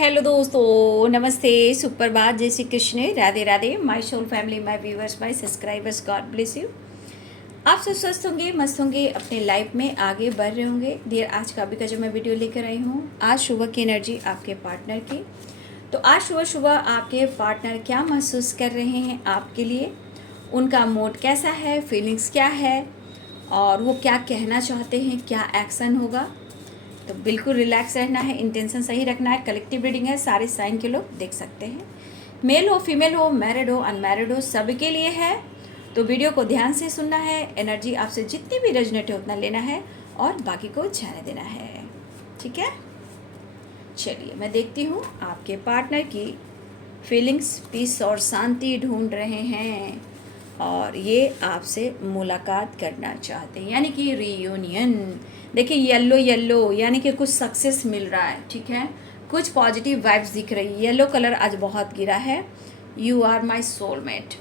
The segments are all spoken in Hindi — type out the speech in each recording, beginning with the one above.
हेलो दोस्तों, नमस्ते, सुप्रभात, जय Shri Krishna, Radhe Radhe. My soul family, my viewers, my subscribers, God bless you. आप सब स्वस्थ होंगे, मस्त होंगे, अपने लाइफ में आगे बढ़ रहे होंगे। डियर, आज का अभी का जो मैं वीडियो लेकर आई हूँ, आज सुबह की एनर्जी आपके पार्टनर की। तो आज सुबह सुबह आपके पार्टनर क्या महसूस कर रहे हैं आपके लिए, उनका मूड कैसा है, फीलिंग्स क्या है, और वो क्या कहना चाहते हैं, क्या एक्शन होगा। तो बिल्कुल रिलैक्स रहना है, इंटेंशन सही रखना है। कलेक्टिव रीडिंग है, सारे साइन के लोग देख सकते हैं। मेल हो, फीमेल हो, मैरिड हो, अनमैरिड हो, सबके लिए है। तो वीडियो को ध्यान से सुनना है। एनर्जी आपसे जितनी भी रेजोनेट है उतना लेना है और बाकी को जाने देना है। ठीक है, चलिए मैं देखती हूँ आपके पार्टनर की फीलिंग्स। पीस और शांति ढूंढ रहे हैं और ये आपसे मुलाकात करना चाहते हैं, यानी कि रीयूनियन। देखिए येलो येलो यानी कि कुछ सक्सेस मिल रहा है। ठीक है, कुछ पॉजिटिव वाइब्स दिख रही है। येलो कलर आज बहुत गिरा है। You are my soulmate.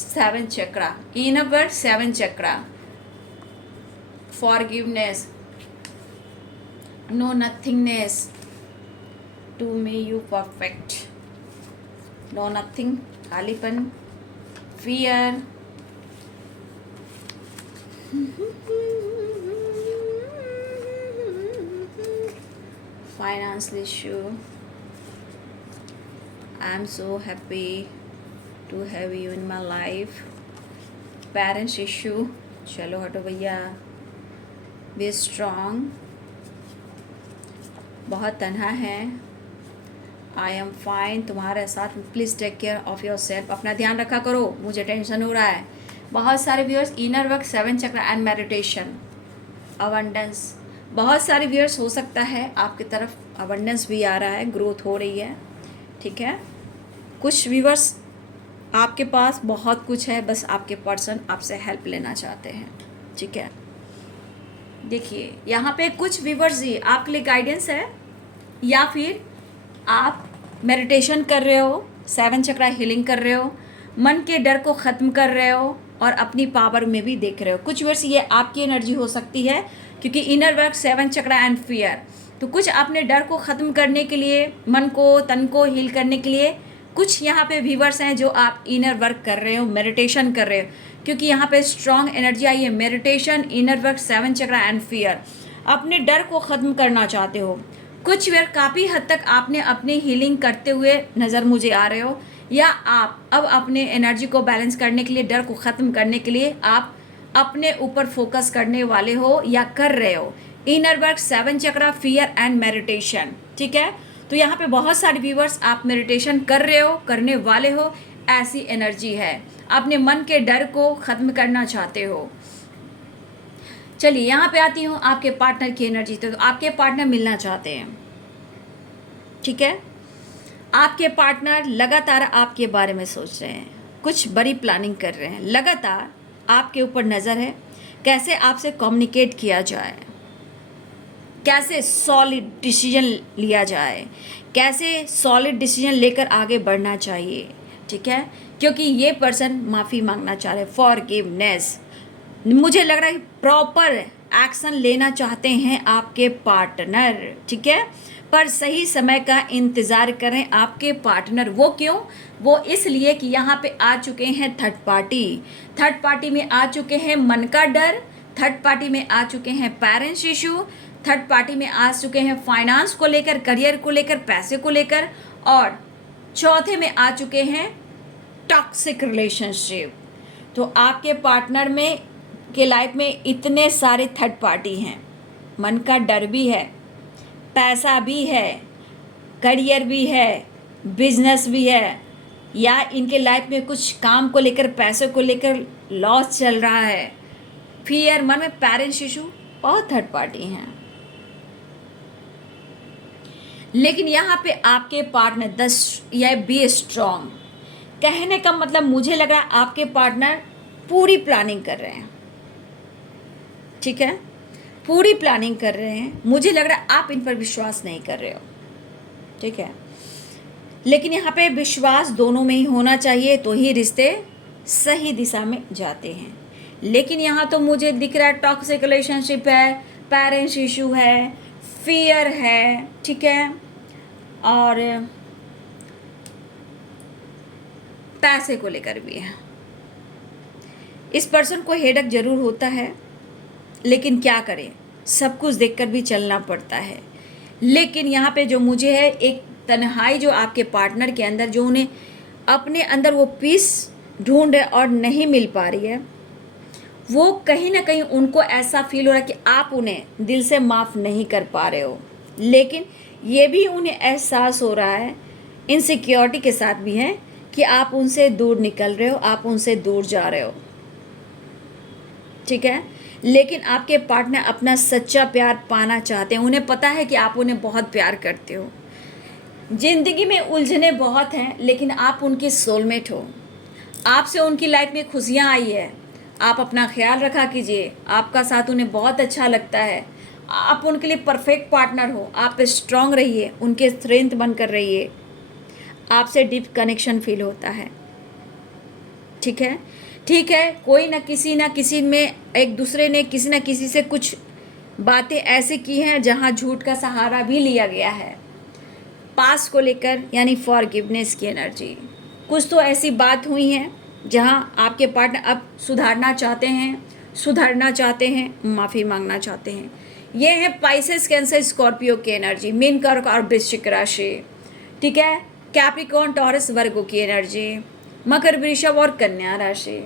7 chakra, inner word 7 chakra. Forgiveness, no nothingness, to may you perfect, no nothing, खालीपन, fear, financial issue. I'm so happy to have you in my life. Parents issue. चलो हटो भैया। Be strong. बहुत तन्हा है। I am fine. तुम्हारे साथ please take care of your self. अपना ध्यान रखा करो, मुझे टेंशन हो रहा है। बहुत सारे व्यूअर्स, इनर वर्क 7 चक्र एंड मेडिटेशन, अबंडेंस। बहुत सारे व्यूअर्स, हो सकता है आपकी तरफ अबंडेंस भी आ रहा है, ग्रोथ हो रही है। ठीक है, कुछ व्यूअर्स आपके पास बहुत कुछ है, बस आपके पर्सन आपसे हेल्प लेना चाहते हैं। ठीक है, देखिए यहाँ पे कुछ व्यूअर्स ही आपके लिए गाइडेंस है, या फिर आप मेडिटेशन कर रहे हो, 7 चक्रा हीलिंग कर रहे हो, मन के डर को ख़त्म कर रहे हो और अपनी पावर में भी देख रहे हो। कुछ वर्ष ये आपकी एनर्जी हो सकती है, क्योंकि inner work 7 chakra and fear. तो कुछ आपने डर को ख़त्म करने के लिए, मन को, तन को हील करने के लिए, कुछ यहाँ पे व्यूवर्स हैं जो आप इनर वर्क कर रहे हो, मेडिटेशन कर रहे हो, क्योंकि यहाँ पे स्ट्रॉन्ग एनर्जी आई है। Meditation, inner work, 7 chakra and fear. अपने डर को ख़त्म करना चाहते हो। कुछ वेयर काफ़ी हद तक आपने अपनी हीलिंग करते हुए नज़र मुझे आ रहे हो, या आप अब अपने एनर्जी को बैलेंस करने के लिए, डर को ख़त्म करने के लिए आप अपने ऊपर फोकस करने वाले हो या कर रहे हो। Inner work, 7 chakra, fear and meditation. ठीक है, तो यहाँ पे बहुत सारे व्यूवर्स आप मेडिटेशन कर रहे हो, करने वाले हो, ऐसी एनर्जी है। अपने मन के डर को ख़त्म करना चाहते हो। चलिए यहाँ पे आती हूँ आपके पार्टनर की एनर्जी। तो आपके पार्टनर मिलना चाहते हैं। ठीक है, आपके पार्टनर लगातार आपके बारे में सोच रहे हैं, कुछ बड़ी प्लानिंग कर रहे हैं, लगातार आपके ऊपर नज़र है, कैसे आपसे कम्युनिकेट किया जाए, कैसे सॉलिड डिसीजन लिया जाए, कैसे सॉलिड डिसीजन लेकर आगे बढ़ना चाहिए। ठीक है, क्योंकि ये पर्सन माफ़ी मांगना चाह रहे हैं, फॉरगिवनेस। मुझे लग रहा है प्रॉपर एक्शन लेना चाहते हैं आपके पार्टनर। ठीक है, पर सही समय का इंतज़ार करें आपके पार्टनर। वो क्यों? वो इसलिए कि यहाँ पे आ चुके हैं थर्ड पार्टी। थर्ड पार्टी में आ चुके हैं मन का डर, थर्ड पार्टी में आ चुके हैं पेरेंट्स इशू, थर्ड पार्टी में आ चुके हैं फाइनेंस को लेकर, करियर को लेकर, पैसे को लेकर, और चौथे में आ चुके हैं टॉक्सिक रिलेशनशिप। तो आपके पार्टनर में के लाइफ में इतने सारे थर्ड पार्टी हैं, मन का डर भी है, पैसा भी है, करियर भी है, बिजनेस भी है, या इनके लाइफ में कुछ काम को लेकर, पैसे को लेकर लॉस चल रहा है, फियर, मन में पेरेंट्स इशू, बहुत थर्ड पार्टी हैं। लेकिन यहाँ पे आपके पार्टनर 10 या बी स्ट्रॉन्ग, कहने का मतलब मुझे लग रहा है आपके पार्टनर पूरी प्लानिंग कर रहे हैं। ठीक है, पूरी प्लानिंग कर रहे हैं। मुझे लग रहा है आप इन पर विश्वास नहीं कर रहे हो। ठीक है, लेकिन यहाँ पे विश्वास दोनों में ही होना चाहिए, तो ही रिश्ते सही दिशा में जाते हैं। लेकिन यहाँ तो मुझे दिख रहा है टॉक्सिक रिलेशनशिप है, पेरेंट्स इशू है, फियर है। ठीक है, और पैसे को लेकर भी है। इस पर्सन को हेडक जरूर होता है, लेकिन क्या करें, सब कुछ देखकर भी चलना पड़ता है। लेकिन यहाँ पे जो मुझे है, एक तन्हाई जो आपके पार्टनर के अंदर, जो उन्हें अपने अंदर वो पीस ढूंढ है और नहीं मिल पा रही है, वो कहीं ना कहीं उनको ऐसा फील हो रहा है कि आप उन्हें दिल से माफ़ नहीं कर पा रहे हो। लेकिन ये भी उन्हें एहसास हो रहा है, इनसिक्योरिटी के साथ भी है, कि आप उनसे दूर निकल रहे हो, आप उनसे दूर जा रहे हो। ठीक है, लेकिन आपके पार्टनर अपना सच्चा प्यार पाना चाहते हैं। उन्हें पता है कि आप उन्हें बहुत प्यार करते हो। जिंदगी में उलझने बहुत हैं, लेकिन आप उनके सोलमेट हो। आपसे उनकी लाइफ में खुशियाँ आई है। आप अपना ख्याल रखा कीजिए, आपका साथ उन्हें बहुत अच्छा लगता है। आप उनके लिए परफेक्ट पार्टनर हो। आप स्ट्रांग रहिए, उनके स्ट्रेंथ बनकर रहिए। आपसे डीप कनेक्शन फील होता है। ठीक है, ठीक है, कोई ना किसी में, एक दूसरे ने किसी ना किसी से कुछ बातें ऐसी की हैं जहां झूठ का सहारा भी लिया गया है। पास को लेकर, यानी फॉरगिवनेस की एनर्जी, कुछ तो ऐसी बात हुई है जहां आपके पार्टनर अब सुधारना चाहते हैं, माफ़ी मांगना चाहते हैं। ये है पाइसेस, कैंसर, स्कॉर्पियो की एनर्जी, मीन कर्क और वृश्चिक राशि। ठीक है, कैप्रिकॉर्न, टॉरस, वर्गो की एनर्जी, मकर, वृषभ और कन्या राशि।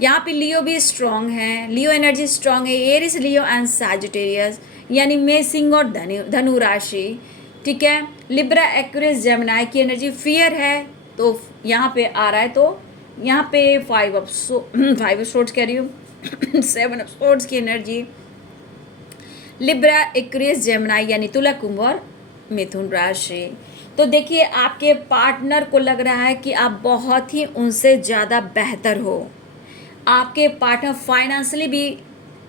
यहाँ पे लियो भी स्ट्रांग है, लियो एनर्जी स्ट्रांग है। एरिस, लियो एंड सैजिटेरियस, यानी मेष, सिंह और धनु राशि। ठीक है, लिब्रा, एक्वेरियस, जेमिनी की एनर्जी। फियर है तो यहाँ पे आ रहा है, तो यहाँ पे फाइव ऑफ सोर्ड्स कह रही हूँ, सेवन ऑफ सोर्ड्स की एनर्जी। लिब्रा, एक्वेरियस, जेमिनी, यानी तुला, कुंभ और मिथुन राशि। तो देखिए, आपके पार्टनर को लग रहा है कि आप बहुत ही उनसे ज़्यादा बेहतर हो। आपके पार्टनर फाइनेंशियली भी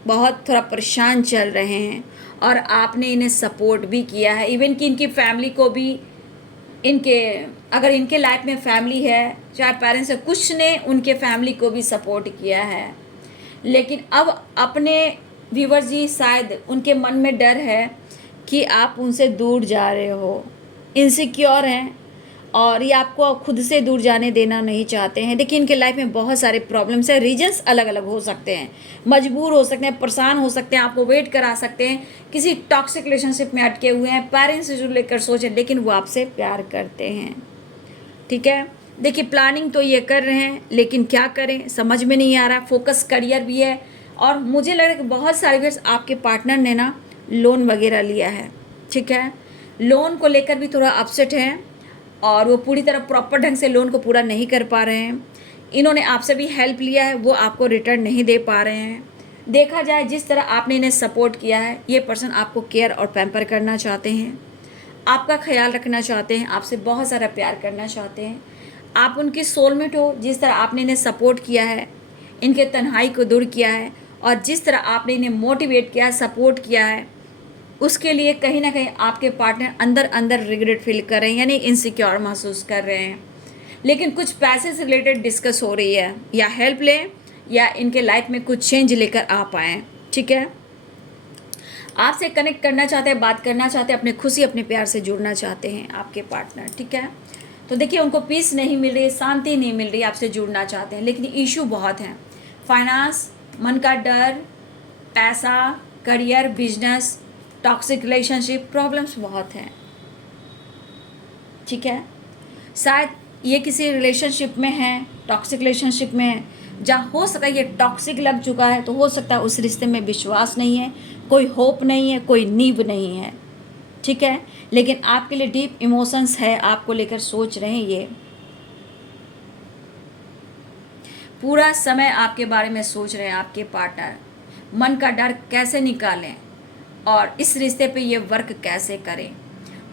बहुत थोड़ा परेशान चल रहे हैं, और आपने इन्हें सपोर्ट भी किया है। इवन कि इनकी फैमिली को भी, अगर इनके लाइफ में फैमिली है, चाहे पेरेंट्स है, कुछ ने उनके फैमिली को भी सपोर्ट किया है। लेकिन अब अपने व्यूअर्स जी, शायद उनके मन में डर है कि आप उनसे दूर जा रहे हो, इनसिक्योर हैं, और ये आपको खुद से दूर जाने देना नहीं चाहते हैं। देखिए, इनके लाइफ में बहुत सारे प्रॉब्लम्स हैं। रीजन्स अलग अलग हो सकते हैं, मजबूर हो सकते हैं, परेशान हो सकते हैं, आपको वेट करा सकते हैं, किसी टॉक्सिक रिलेशनशिप में अटके हुए हैं, पेरेंट्स से जो लेकर सोचें, लेकिन वो आपसे प्यार करते हैं। ठीक है, देखिए, प्लानिंग तो ये कर रहे हैं, लेकिन क्या करें, समझ में नहीं आ रहा। फोकस करियर भी है, और मुझे लग रहा है कि बहुत सारे व्यक्ति, आपके पार्टनर ने ना लोन वगैरह लिया है। ठीक है, लोन को लेकर भी थोड़ा अपसेट है, और वो पूरी तरह प्रॉपर ढंग से लोन को पूरा नहीं कर पा रहे हैं। इन्होंने आपसे भी हेल्प लिया है, वो आपको रिटर्न नहीं दे पा रहे हैं। देखा जाए, जिस तरह आपने इन्हें सपोर्ट किया है, ये पर्सन आपको केयर और पैम्पर करना चाहते हैं, आपका ख्याल रखना चाहते हैं, आपसे बहुत सारा प्यार करना चाहते हैं। आप उनकी सोलमेट हो। जिस तरह आपने इन्हें सपोर्ट किया है, इनके तन्हाई को दूर किया है, और जिस तरह आपने इन्हें मोटिवेट किया है, सपोर्ट किया है, उसके लिए कहीं ना कहीं आपके पार्टनर अंदर अंदर रिग्रेट फील कर रहे हैं, यानी इनसिक्योर महसूस कर रहे हैं। लेकिन कुछ पैसे से रिलेटेड डिस्कस हो रही है, या हेल्प लें, या इनके लाइफ में कुछ चेंज लेकर आ पाएँ। ठीक है, आपसे कनेक्ट करना चाहते हैं, बात करना चाहते हैं, अपने खुशी, अपने प्यार से जुड़ना चाहते हैं आपके पार्टनर। ठीक है, तो देखिए, उनको पीस नहीं मिल रही, शांति नहीं मिल रही, आपसे जुड़ना चाहते हैं, लेकिन इशू बहुत हैं। फाइनेंस, मन का डर, पैसा, career, business, toxic relationship, problems बहुत हैं। ठीक है, शायद ये किसी रिलेशनशिप में है, टॉक्सिक रिलेशनशिप में है, जहाँ हो सकता है ये टॉक्सिक लग चुका है, तो हो सकता है उस रिश्ते में विश्वास नहीं है, कोई होप नहीं है, कोई नींव नहीं है। ठीक है, लेकिन आपके लिए डीप इमोशंस है, आपको लेकर सोच रहे हैं, ये पूरा समय आपके बारे में सोच रहे हैं आपके पार्टनर। मन का डर कैसे निकालें, और इस रिश्ते पे ये वर्क कैसे करें।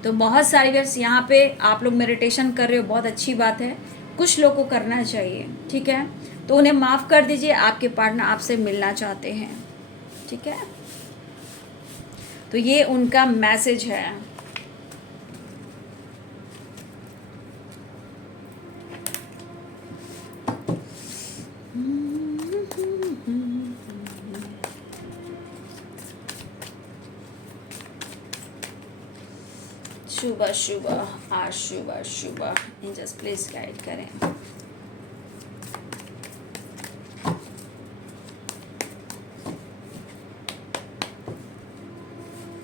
तो बहुत सारी वर्ष यहाँ पे आप लोग मेडिटेशन कर रहे हो, बहुत अच्छी बात है, कुछ लोग को करना चाहिए। ठीक है, तो उन्हें माफ़ कर दीजिए, आपके पार्टनर आपसे मिलना चाहते हैं। ठीक है, तो ये उनका मैसेज है। शुभ शुभ अशुभ शुभ एंजल्स प्लीज गाइड करें।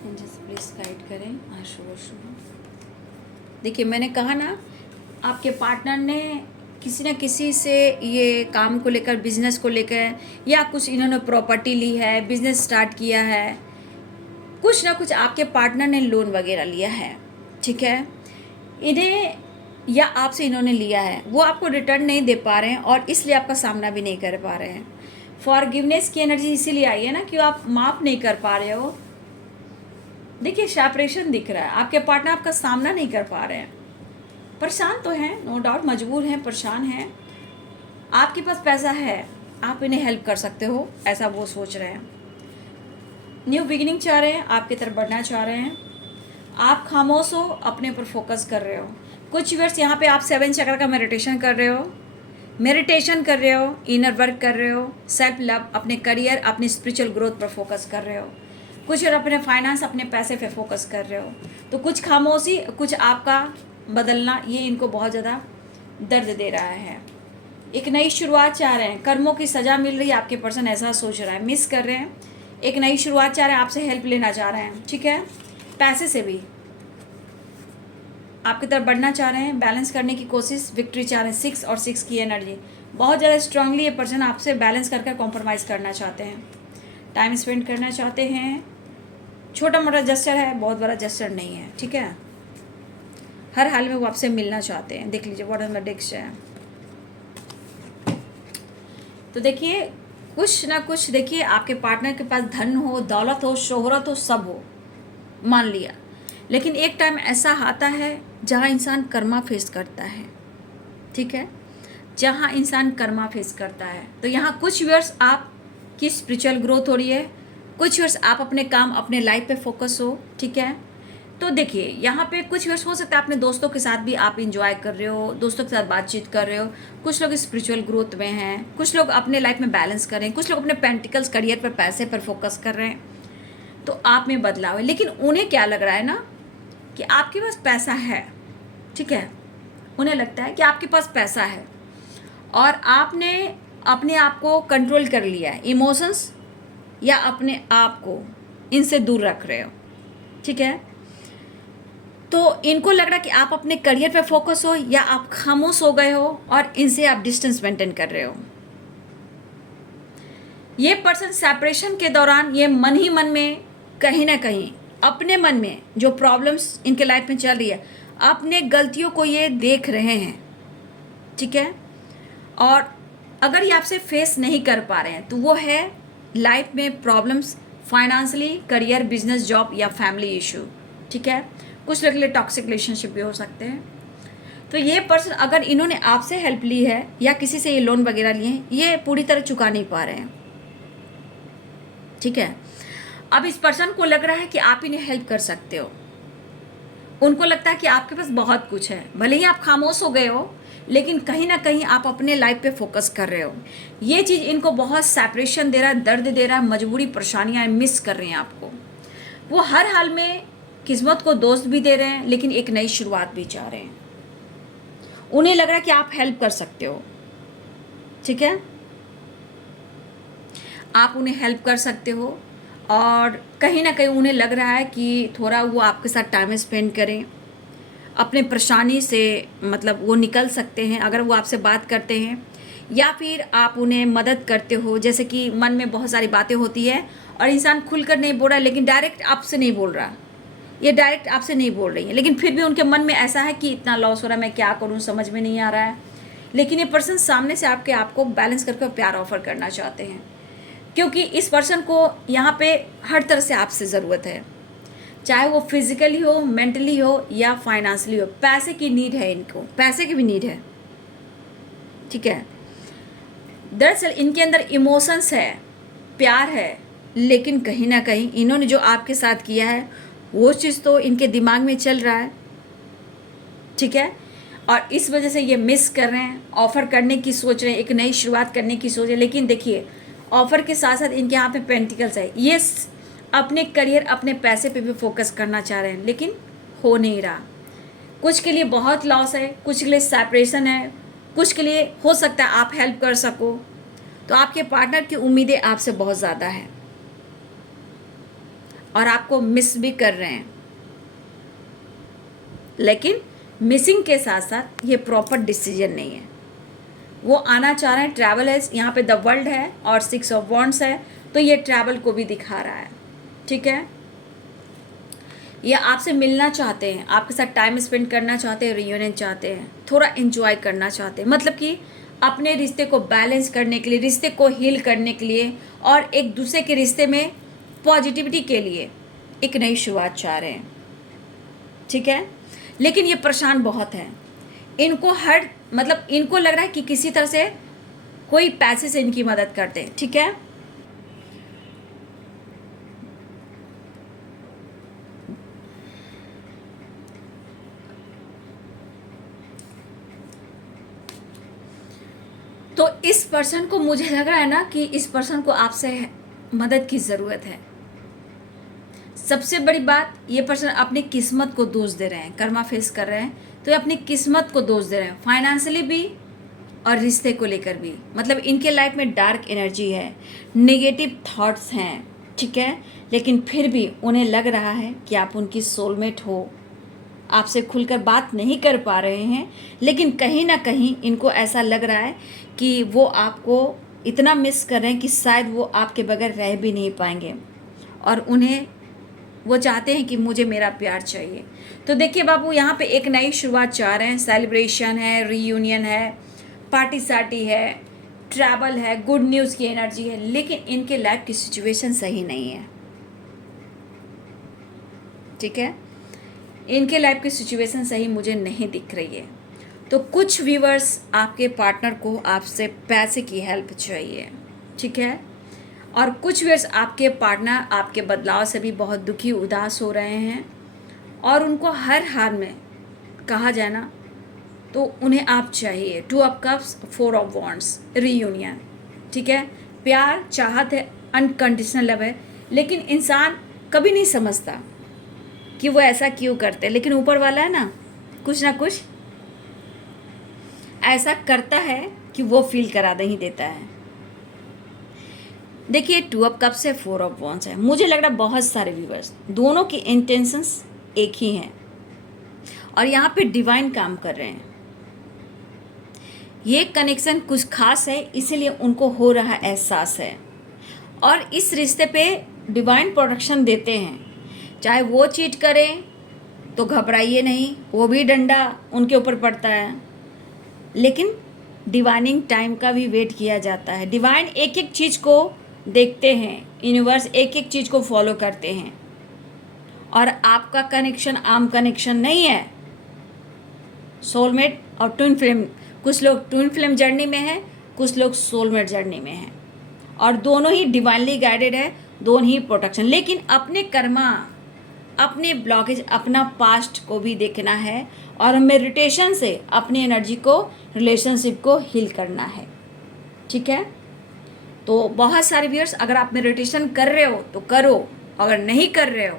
एंजल्स प्लीज गाइड करें अशुभ शुभ। देखिए मैंने कहा ना, आपके पार्टनर ने किसी न किसी से ये काम को लेकर, बिजनेस को लेकर, या कुछ इन्होंने प्रॉपर्टी ली है, बिजनेस स्टार्ट किया है, कुछ ना कुछ आपके पार्टनर ने लोन वगैरह लिया है, ठीक है। इन्हें या आपसे इन्होंने लिया है, वो आपको रिटर्न नहीं दे पा रहे हैं और इसलिए आपका सामना भी नहीं कर पा रहे हैं। फॉरगिवनेस की एनर्जी इसीलिए आई है ना कि आप माफ़ नहीं कर पा रहे हो। देखिए सेपरेशन दिख रहा है, आपके पार्टनर आपका सामना नहीं कर पा रहे हैं, परेशान तो हैं, नो डाउट मजबूर हैं, परेशान हैं। आपके पास पैसा है, आप इन्हें हेल्प कर सकते हो, ऐसा वो सोच रहे हैं। न्यू बिगिनिंग चाह रहे हैं, आपकी तरफ बढ़ना चाह रहे हैं। आप खामोश हो, अपने ऊपर फोकस कर रहे हो। कुछ वर्ष यहाँ पे आप 7 चक्र का मेडिटेशन कर रहे हो, इनर वर्क कर रहे हो, सेल्फ लव, अपने करियर, अपनी स्पिरिचुअल ग्रोथ पर फोकस कर रहे हो। कुछ और अपने फाइनेंस, अपने पैसे पे फोकस कर रहे हो। तो कुछ खामोशी, कुछ आपका बदलना, ये इनको बहुत ज़्यादा दर्द दे रहा है। एक नई शुरुआत चाह रहे हैं, कर्मों की सज़ा मिल रही है, आपके पर्सन ऐसा सोच रहा है, मिस कर रहे हैं। एक नई शुरुआत चाह रहे हैं, आपसे हेल्प लेना चाह रहे हैं, ठीक है। पैसे से भी आपकी तरफ बढ़ना चाह रहे हैं, बैलेंस करने की कोशिश, विक्ट्री चाह रहे हैं। 6 और 6 की एनर्जी बहुत ज़्यादा स्ट्रांगली ये पर्सन आपसे बैलेंस करके कॉम्प्रोमाइज़ करना चाहते हैं, टाइम स्पेंड करना चाहते हैं। छोटा मोटा जेस्चर है, बहुत बड़ा जेस्चर नहीं है, ठीक है। हर हाल में वो आपसे मिलना चाहते हैं। देख लीजिए व्हाट इज द डिक्स है। तो देखिए कुछ ना कुछ, देखिए आपके पार्टनर के पास धन हो, दौलत हो, शोहरत हो, सब हो, मान लिया, लेकिन एक टाइम ऐसा आता है जहाँ इंसान कर्मा फेस करता है, ठीक है, जहाँ इंसान कर्मा फेस करता है। तो यहाँ कुछ वर्ष आपकी स्पिरिचुअल ग्रोथ हो रही है, कुछ वर्ष आप अपने काम, अपने लाइफ पे फोकस हो, ठीक है। तो देखिए यहाँ पे कुछ वर्ष हो सकता है अपने दोस्तों के साथ भी आप इंजॉय कर रहे हो, दोस्तों के साथ बातचीत कर रहे हो। कुछ लोग स्पिरिचुअल ग्रोथ में हैं, कुछ लोग अपने लाइफ में बैलेंस कर रहे हैं, कुछ लोग अपने पेंटिकल्स, करियर पर, पैसे पर फोकस कर रहे हैं। तो आप में बदलाव है, लेकिन उन्हें क्या लग रहा है ना कि आपके पास पैसा है, ठीक है। उन्हें लगता है कि आपके पास पैसा है और आपने अपने आप को कंट्रोल कर लिया है, इमोशंस या अपने आप को इनसे दूर रख रहे हो, ठीक है। तो इनको लग रहा है कि आप अपने करियर पे फोकस हो या आप खामोश हो गए हो और इनसे आप डिस्टेंस मेंटेन कर रहे हो। ये पर्सन सेपरेशन के दौरान ये मन ही मन में कहीं ना कहीं अपने मन में जो प्रॉब्लम्स इनके लाइफ में चल रही है, अपने गलतियों को ये देख रहे हैं, ठीक है। और अगर ये आपसे फेस नहीं कर पा रहे हैं तो वो है लाइफ में problems, financially, career, business, job या फैमिली इशू, ठीक है। कुछ लोग के लिए टॉक्सिक रिलेशनशिप भी हो सकते हैं। तो ये पर्सन अगर इन्होंने आपसे हेल्प ली है या किसी से ये लोन वगैरह लिए हैं, ये पूरी तरह चुका नहीं पा रहे हैं, ठीक है। अब इस पर्सन को लग रहा है कि आप इन्हें हेल्प कर सकते हो। उनको लगता है कि आपके पास बहुत कुछ है, भले ही आप खामोश हो गए हो, लेकिन कहीं ना कहीं आप अपने लाइफ पे फोकस कर रहे हो। ये चीज़ इनको बहुत सेपरेशन दे रहा है, दर्द दे रहा है, मजबूरी, परेशानियाँ मिस कर रहे हैं आपको। वो हर हाल में किस्मत को दोस्त भी दे रहे हैं, लेकिन एक नई शुरुआत भी चाह रहे हैं। उन्हें लग रहा है कि आप हेल्प कर सकते हो, ठीक है, आप उन्हें हेल्प कर सकते हो। और कहीं ना कहीं उन्हें लग रहा है कि थोड़ा वो आपके साथ टाइम स्पेंड करें, अपने परेशानी से मतलब वो निकल सकते हैं अगर वो आपसे बात करते हैं, या फिर आप उन्हें मदद करते हो। जैसे कि मन में बहुत सारी बातें होती है और इंसान खुलकर नहीं बोल रहा है, लेकिन डायरेक्ट आपसे नहीं बोल रहा, ये डायरेक्ट आपसे नहीं बोल रही है, लेकिन फिर भी उनके मन में ऐसा है कि इतना लॉस हो रहा है, मैं क्या करूं, समझ में नहीं आ रहा है। लेकिन ये पर्सन सामने से आपको बैलेंस करके प्यार ऑफर करना चाहते हैं, क्योंकि इस पर्सन को यहाँ पे हर तरह से आपसे ज़रूरत है, चाहे वो फिजिकली हो, मेंटली हो या फाइनेंशियली हो। पैसे की नीड है इनको, पैसे की भी नीड है, ठीक है। दरअसल इनके अंदर इमोशंस है, प्यार है, लेकिन कहीं ना कहीं इन्होंने जो आपके साथ किया है वो चीज़ तो इनके दिमाग में चल रहा है, ठीक है। और इस वजह से ये मिस कर रहे हैं, ऑफ़र करने की सोच रहे हैं, एक नई शुरुआत करने की सोच रहे हैं। लेकिन देखिए ऑफ़र के साथ साथ इनके यहाँ पे पेंटिकल्स है, ये अपने करियर, अपने पैसे पे भी फोकस करना चाह रहे हैं, लेकिन हो नहीं रहा। कुछ के लिए बहुत लॉस है, कुछ के लिए सेपरेशन है, कुछ के लिए हो सकता है आप हेल्प कर सको। तो आपके पार्टनर की उम्मीदें आपसे बहुत ज़्यादा है और आपको मिस भी कर रहे हैं, लेकिन मिसिंग के साथ साथ ये प्रॉपर डिसीजन नहीं है। वो आना चाह रहे हैं, ट्रैवल है, यहाँ पे द वर्ल्ड है और 6 ऑफ वॉन्ड्स है, तो ये ट्रैवल को भी दिखा रहा है। ठीक है, ये आपसे मिलना चाहते हैं, आपके साथ टाइम स्पेंड करना चाहते हैं, रियूनियन चाहते हैं, थोड़ा एंजॉय करना चाहते हैं, मतलब कि अपने रिश्ते को बैलेंस करने के लिए, रिश्ते को हील करने के लिए और एक दूसरे के रिश्ते में पॉजिटिविटी के लिए एक नई शुरुआत चाह रहे हैं। ठीक है, लेकिन ये परेशान बहुत हैं। इनको मतलब इनको लग रहा है कि किसी तरह से कोई पैसे से इनकी मदद करते हैं। ठीक है, तो इस पर्सन को, मुझे लग रहा है ना कि इस पर्सन को आपसे मदद की ज़रूरत है। सबसे बड़ी बात, ये पर्सन अपनी किस्मत को दोष दे रहे हैं, कर्मा फेस कर रहे हैं, तो ये अपनी किस्मत को दोष दे रहे हैं, फाइनेंशियली भी और रिश्ते को लेकर भी। मतलब इनके लाइफ में डार्क एनर्जी है, नेगेटिव थॉट्स हैं। ठीक है, लेकिन फिर भी उन्हें लग रहा है कि आप उनकी सोलमेट हो, आपसे खुलकर बात नहीं कर पा रहे हैं, लेकिन कहीं ना कहीं इनको ऐसा लग रहा है कि वो आपको इतना मिस कर रहे हैं कि शायद वो आपके बगैर रह भी नहीं पाएंगे, और उन्हें वो चाहते हैं कि मुझे मेरा प्यार चाहिए। तो देखिए बाबू, यहाँ पे एक नई शुरुआत चाह रहे हैं, सेलिब्रेशन है, रीयूनियन है, पार्टी सार्टी है, ट्रैवल है, गुड न्यूज़ की एनर्जी है, लेकिन इनके लाइफ की सिचुएशन सही नहीं है। ठीक है, इनके लाइफ की सिचुएशन सही मुझे नहीं दिख रही है। तो कुछ व्यूअर्स, आपके पार्टनर को आपसे पैसे की हेल्प चाहिए। ठीक है, और कुछ व्यूअर्स, आपके पार्टनर आपके बदलाव से भी बहुत दुखी उदास हो रहे हैं, और उनको हर हाल में कहा जाए ना तो उन्हें आप चाहिए। 2 of cups, 4 of wands, reunion. ठीक है, प्यार, चाहत है, अनकंडीशनल लव है, लेकिन इंसान कभी नहीं समझता कि वो ऐसा क्यों करते, लेकिन ऊपर वाला है ना कुछ ऐसा करता है कि वो फील करा नहीं देता है। देखिए, 2 ऑफ कप्स है, 4 ऑफ वॉन्ड्स है। मुझे लग रहा है बहुत सारे व्यूअर्स, दोनों की इंटेंशंस एक ही हैं और यहाँ पे डिवाइन काम कर रहे हैं। ये कनेक्शन कुछ खास है, इसीलिए उनको हो रहा एहसास है, और इस रिश्ते पे डिवाइन प्रोटेक्शन देते हैं। चाहे वो चीट करें तो घबराइए नहीं, वो भी डंडा उनके ऊपर पड़ता है, लेकिन डिवाइनिंग टाइम का भी वेट किया जाता है। डिवाइन एक एक चीज़ को देखते हैं, यूनिवर्स एक एक चीज़ को फॉलो करते हैं, और आपका कनेक्शन आम कनेक्शन नहीं है। सोलमेट और ट्विन फ्लेम, कुछ लोग ट्विन फ्लेम जर्नी में है, कुछ लोग सोलमेट जर्नी में हैं, और दोनों ही डिवाइनली गाइडेड है, दोनों ही प्रोटेक्शन। लेकिन अपने कर्मा, अपने ब्लॉकेज, अपना पास्ट को भी देखना है, और मेडिटेशन से अपनी एनर्जी को, रिलेशनशिप को हील करना है। ठीक है, तो बहुत सारे व्यूअर्स, अगर आप मेडिटेशन कर रहे हो तो करो, अगर नहीं कर रहे हो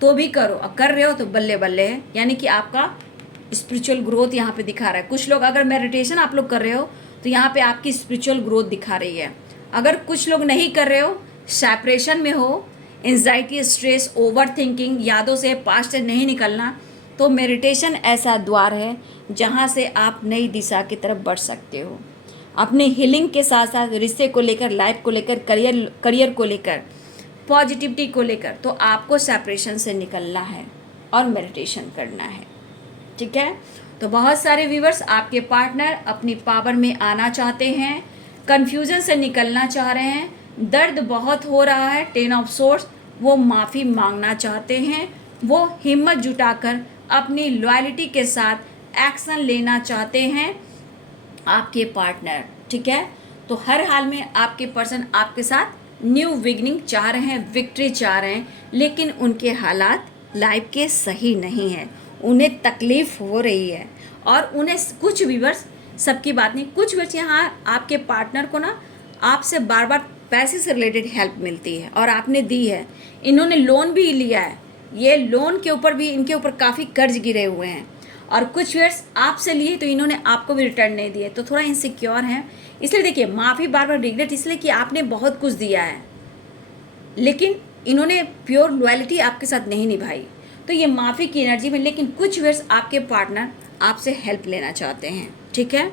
तो भी करो, और कर रहे हो तो बल्ले बल्ले है, यानी कि आपका स्पिरिचुअल ग्रोथ यहाँ पे दिखा रहा है। कुछ लोग, अगर मेडिटेशन आप लोग कर रहे हो तो यहाँ पे आपकी स्पिरिचुअल ग्रोथ दिखा रही है। अगर कुछ लोग नहीं कर रहे हो, सेपरेशन में हो, एंजाइटी, स्ट्रेस, ओवर थिंकिंग, यादों से, पास्ट से नहीं निकलना, तो मेडिटेशन ऐसा द्वार है जहाँ से आप नई दिशा की तरफ बढ़ सकते हो, अपने हीलिंग के साथ साथ रिश्ते को लेकर, लाइफ को लेकर, करियर को लेकर, पॉजिटिविटी को लेकर। तो आपको सेपरेशन से निकलना है और मेडिटेशन करना है। ठीक है, तो बहुत सारे व्यूअर्स, आपके पार्टनर अपनी पावर में आना चाहते हैं, कन्फ्यूजन से निकलना चाह रहे हैं, दर्द बहुत हो रहा है, 10 ऑफ सोर्स, वो माफ़ी मांगना चाहते हैं, वो हिम्मत जुटाकर अपनी लॉयल्टी के साथ एक्शन लेना चाहते हैं आपके पार्टनर। ठीक है, तो हर हाल में आपके पर्सन आपके साथ न्यू बिगनिंग चाह रहे हैं, विक्ट्री चाह रहे हैं, लेकिन उनके हालात लाइफ के सही नहीं है, उन्हें तकलीफ़ हो रही है, और उन्हें कुछ व्यूअर्स, सबकी बात नहीं, कुछ व्यूअर्स यहाँ आपके पार्टनर को ना आपसे बार बार पैसे से रिलेटेड हेल्प मिलती है और आपने दी है, इन्होंने लोन भी लिया है, ये लोन के ऊपर भी इनके ऊपर काफ़ी कर्ज गिरे हुए हैं, और कुछ व्यूअर्स आपसे लिए तो इन्होंने आपको भी रिटर्न नहीं दिए, तो थोड़ा इनसिक्योर हैं। इसलिए देखिए, माफ़ी बार बार रिग्रेट इसलिए कि आपने बहुत कुछ दिया है, लेकिन इन्होंने प्योर लॉयल्टी आपके साथ नहीं निभाई, तो ये माफ़ी की एनर्जी में। लेकिन कुछ व्यूअर्स आपके पार्टनर आपसे हेल्प लेना चाहते हैं, ठीक है,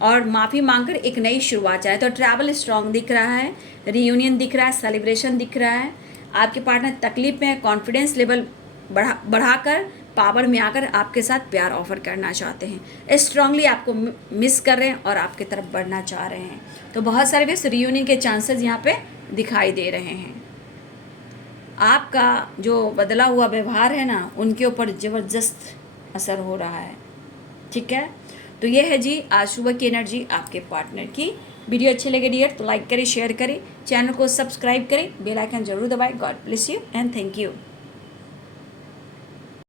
और माफ़ी मांगकर एक नई शुरुआत चाहे। तो ट्रैवल स्ट्रॉन्ग दिख रहा है, रीयूनियन दिख रहा है, सेलिब्रेशन दिख रहा है। आपके पार्टनर तकलीफ में है, कॉन्फिडेंस लेवल बढ़ाकर पावर में आकर आपके साथ प्यार ऑफर करना चाहते हैं, स्ट्रांगली आपको मिस कर रहे हैं और आपकी तरफ बढ़ना चाह रहे हैं। तो बहुत सारे व्यस्त रीयूनियन के चांसेस यहाँ पे दिखाई दे रहे हैं। आपका जो बदला हुआ व्यवहार है ना, उनके ऊपर ज़बरदस्त असर हो रहा है, ठीक है। तो ये है जी आज सुबह की एनर्जी आपके पार्टनर की। वीडियो अच्छे लगे डियर तो लाइक करें, शेयर करें, चैनल को सब्सक्राइब करें, बेल आइकन जरूर दबाएं। God bless you and thank you.